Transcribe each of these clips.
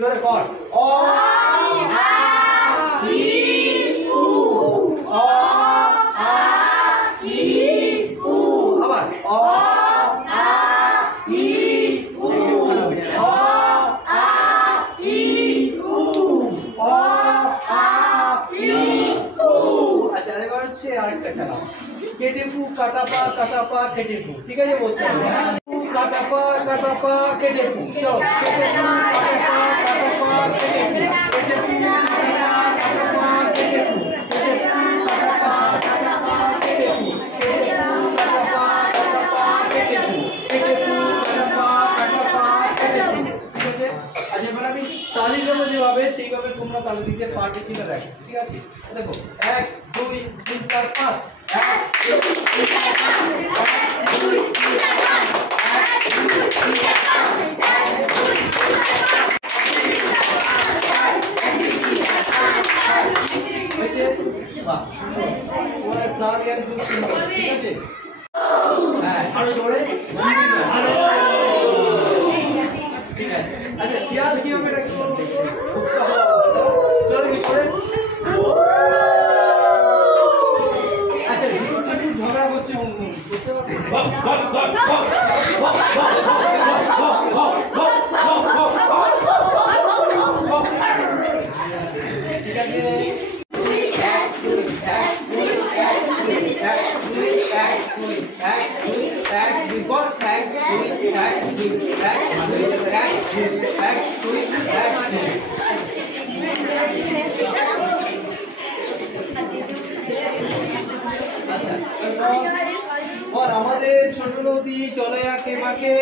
জোরে কর অ আ ই উ অ আ ই উ আবার অ আ ই উ অ আ ই উ অ আ ই উ আচ্ছা এবার হচ্ছে আরেকটা খেলা কেটে ফু কাটা পা কেটে ফু ঠিক আছে বলতে হবে কাটা পা কেটে ফু চলো কেটে ফু কাটা পা কেটে ফু কেটে ফু কাটা পা কেটে ফু কেটে ফু কাটা পা কেটে ফু কেটে ফু কাটা পা কেটে ফু কেটে ফু কাটা পা কেটে ফু ঠিক আছে আজ এবার আমি তালি দেবো যেভাবে সেইভাবে তোমরা তালি দিতে পারবে কিনা দেখো ঠিক আছে দেখো 1 2 3 4 5 1 2 3 4 5 1 2 3 4 আরো জোরে ঠিক আছে আচ্ছা শিয়াল কিভাবে রাখবো চলো কি করে আচ্ছা ঝগড়া করছে বুঝতে ঠিক আছে और আমাদের ছোট নদী চলে আঁকে বাঁকে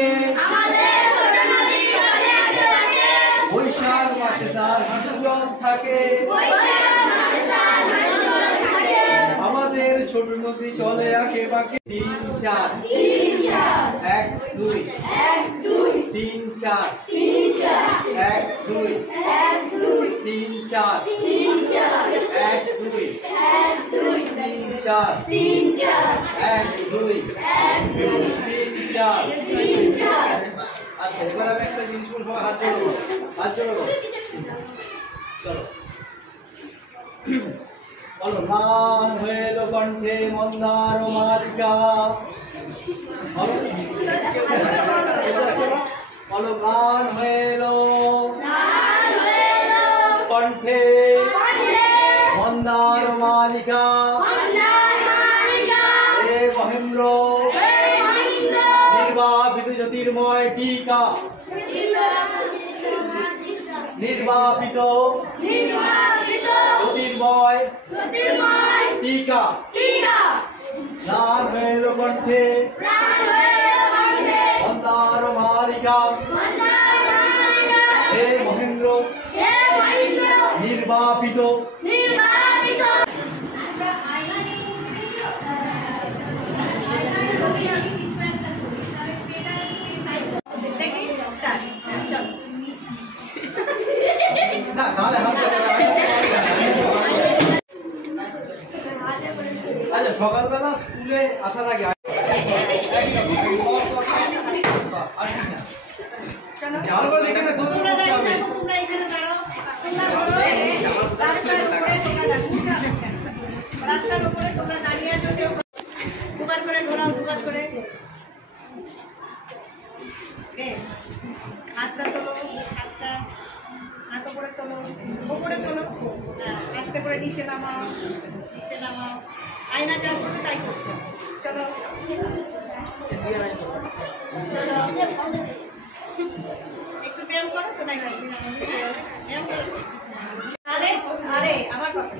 বৈশাখ মাসে তার হাঁটু জল থাকে আমাদের ছোট নদী চলে আঁকে বাঁকে 3 4 1 2 3 4 1 2 3 4 1 2 3 4 1 2 3 4 আচ্ছা এবার আমি একটা জিনিস বলবো হাত জোড়ো চলো বলো মান হয়ে এলো কণ্ঠে মন্দার ও মালিকা বলো মান হয়ে এলো কণ্ঠে মন্দার ও মালিকা হে মহেন্দ্র নির্বাপিত জ্যোতির্ময় টিকা নির্বাপিত জ্যোতির্ময় টিকা লাল হয়ে এলো কণ্ঠে মন্দার মালিকা হে মহেন্দ্র নির্বাপিত না গালে হাত আচ্ছা সকালবেলা স্কুলে আসার আগে দুবার করে ঘোরাও দুবার করে হাতটা তোলো হাতটা হাত উপরে তোলো আস্তে করে নিচে নামাও আয়না যা করবে তাই করতে চলো একটু ব্যায়াম করো তো নাই ব্যায়াম করো আরে আমার কথা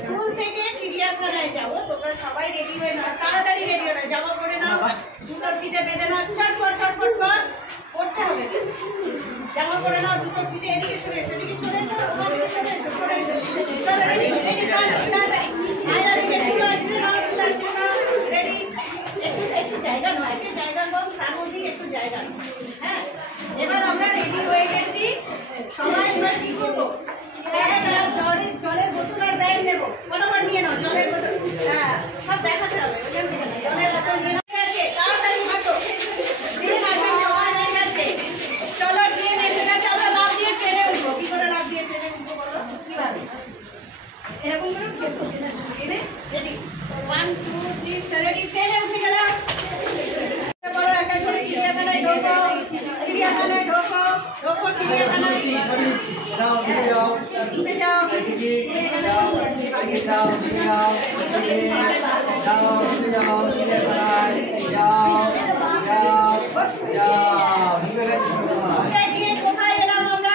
স্কুল থেকে চিড়িয়াখানায় যাবো তোমরা সবাই রেডি হয়ে নাও তাড়াতাড়ি রেডি হয়ে নাও জামা পরে নাও জুতোর ফিতে বেঁধে নাও চটপট কর করতে হবে জামা পরে নাও জুতোর ফিতে এদিকে সরে এসো চলো রেডি তাড়াতাড়ি আয়না দিকে চুলো আসছে নাও রেডি একটু জায়গা নয় তার মধ্যেই একটু জায়গা হ্যাঁ এবার আমরা রেডি হয়ে গেছি সবাই এবার কি করবো ব্যাগ আর জলের বোতল আর ব্যাগ নেবো ফটাফট নিয়ে নাও জলের বোতল হ্যাঁ সব দেখাতে হবে জলের বোতল নিয়ে নাও আছে তাড়াতাড়ি হাঁটো ট্রেন আসা হয়ে গেছে চলো ট্রেন এসে গেছে আমরা লাভ দিয়ে রেডি 1 2 3 রেডি ট্রেনে উঠে গেলাম বড় একা করে চিড়িয়াখানায় ঢোকো চিড়িয়াখানায় ঢোকো ঢোকো চিড়িয়াখানায় যাও উঠে যাও উঠে যাও এদিকে যাও এদিকে যাও এদিকে যাও যাও উঠে যাও চিড়িয়াখানায় যাও যাও যাও ঢুকে গেছি গিয়ে কোথায় গেলাম আমরা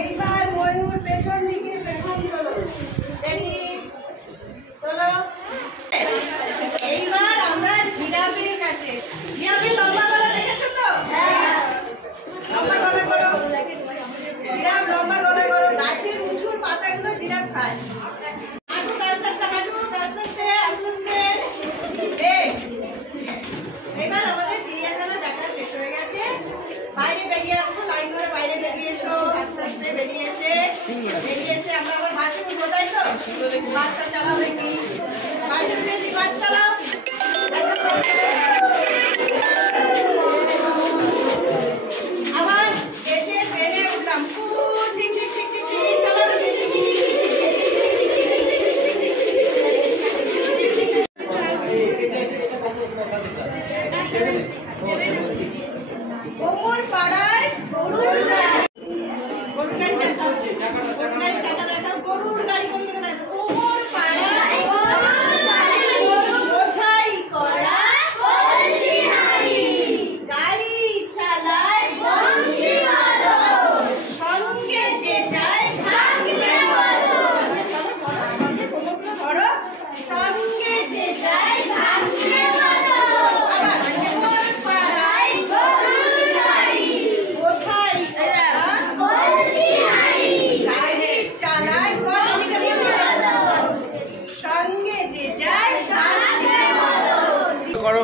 এইবার ময়ূর পেছন দিকে পেছন তোলো রেডি তোলো এইবার আমরা জিরাফের কাছে জিরাফের লম্বা গলা দেখেছো তো লম্বা গলা করো জিরাফ লম্বা গলা করো গাছের উঁচুর পাতাগুলো জিরাফ খায় হাঁটুক আস্তে আস্তে হাঁটুক আস্তে আস্তে আস্তে আস্তে এবার আমাদের চিড়িয়াখানা দেখা শেষ হয়ে গেছে বাইরে বেরিয়ে আসবো লাইন করে বাইরে বেরিয়ে এসো আস্তে আস্তে বেরিয়ে এসে আমরা আবার বাসে উঠবো তাই তো বাসটা চালাও দেখি বাইরে বেশি বাস চালাও আবার এসে ট্রেনে উঠলাম ঠিক ঠিক ঠিক ঠিক ঠিক চালাও কোমর পাড়ায় গরুর গাড়ি গরুর গাড়ি দেখাও গরুর গাড়ি কোমর পাড়ায় বোঝাই করা গাড়ি চালায় সঙ্গে যে যায় সঙ্গে কোমরগুলো ধরো সঙ্গে যে যায় করো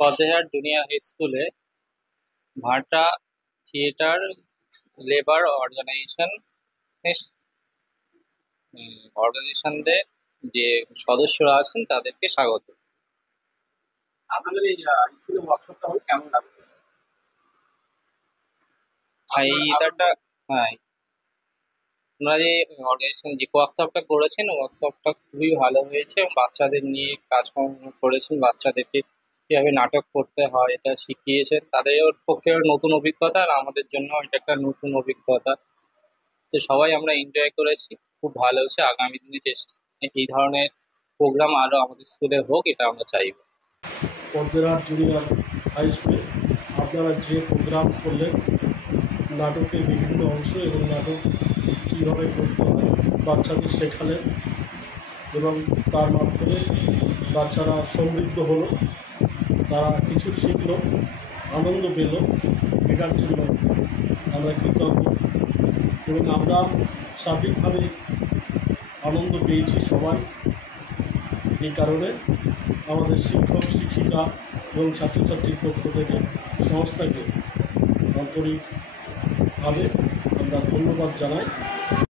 পদ্মহাট জুনিয়র হাই স্কুলে ভাটা থিয়েটার লেবার অর্গানাইজেশনদের যে সদস্যরা আছেন তাদেরকে স্বাগত। আপনাদের এই স্কুলে ওয়ার্কশপটা হলো কেমন লাগবে? হ্যাঁ, আপনারা যে অর্গানাইজেশন যে ওয়ার্কশপটা করেছেন ওয়ার্কশপটা খুবই ভালো হয়েছে এবং বাচ্চাদের নিয়ে কাজকর্ম করেছেন, বাচ্চাদেরকে কীভাবে নাটক করতে হয় এটা শিখিয়েছেন, তাদের পক্ষে নতুন অভিজ্ঞতা আর আমাদের জন্য এটা একটা নতুন অভিজ্ঞতা। তো সবাই আমরা এনজয় করেছি, খুব ভালো হয়েছে। আগামী দিনে চেষ্টা এই ধরনের প্রোগ্রাম আরও আমাদের স্কুলে হোক, এটা আমরা চাইব। পদ্মহাট জুনিয়র হাই স্কুলে আপনারা যে প্রোগ্রাম করলেন, নাটকের বিভিন্ন অংশ এবং নাটক কীভাবে করতে হয় বাচ্চাদের শেখালেন এবং তার মাধ্যমে বাচ্চারা সমৃদ্ধ হলো, তারা কিছু শিখলো, আনন্দ পেল, এটার জন্য আমরা কৃতজ্ঞ এবং আমরা সঠিকভাবে আনন্দ পেয়েছি সবাই। এই কারণে আমাদের শিক্ষক শিক্ষিকা এবং ছাত্রছাত্রীর পক্ষ থেকে সংস্থাকে আন্তরিকভাবে আমরা ধন্যবাদ জানাই।